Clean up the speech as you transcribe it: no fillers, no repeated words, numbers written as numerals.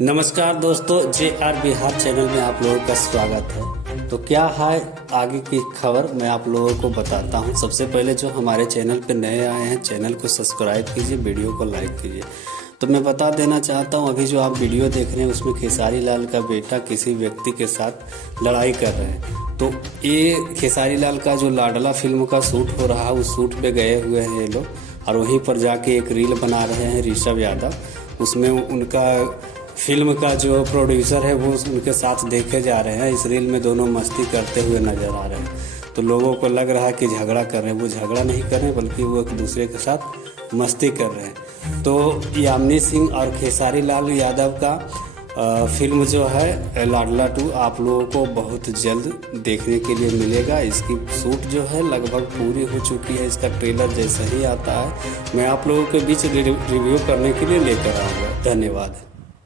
नमस्कार दोस्तों, JR Bihar channel में आप लोगों का स्वागत है। तो क्या है आगे की खबर मैं आप लोगों को बताता हूं। सबसे पहले जो हमारे चैनल पे नए आए हैं, चैनल को सब्सक्राइब कीजिए, वीडियो को लाइक कीजिए। तो मैं बता देना चाहता हूं, अभी जो आप वीडियो देख रहे हैं उसमें खेसारी लाल का बेटा किसी व्यक्ति के साथ लड़ाई कर रहे हैं। तो ये खेसारी लाल का जो लाडला फिल्म का शूट हो रहा है, उस शूट पे गए हुए हैं ये लोग, और वहीं पर जाके एक रील बना रहे हैं ऋषभ यादव। उसमें उनका फिल्म का जो प्रोड्यूसर है वो उनके साथ देखे जा रहे हैं। इस रील में दोनों मस्ती करते हुए नजर आ रहे हैं। तो लोगों को लग रहा है कि झगड़ा कर रहे हैं। वो झगड़ा नहीं कर रहे हैं, बल्कि वो एक दूसरे के साथ मस्ती कर रहे हैं। तो यामिनी सिंह और खेसारी लाल यादव का फिल्म जो है लाडला 2 आप लोगों को बहुत जल्द देखने के लिए मिलेगा। इसकी शूट जो है लगभग पूरी हो चुकी है। इसका ट्रेलर जैसे ही आता है मैं आप लोगों के बीच रिव्यू करने के लिए लेकर आऊँगा। धन्यवाद।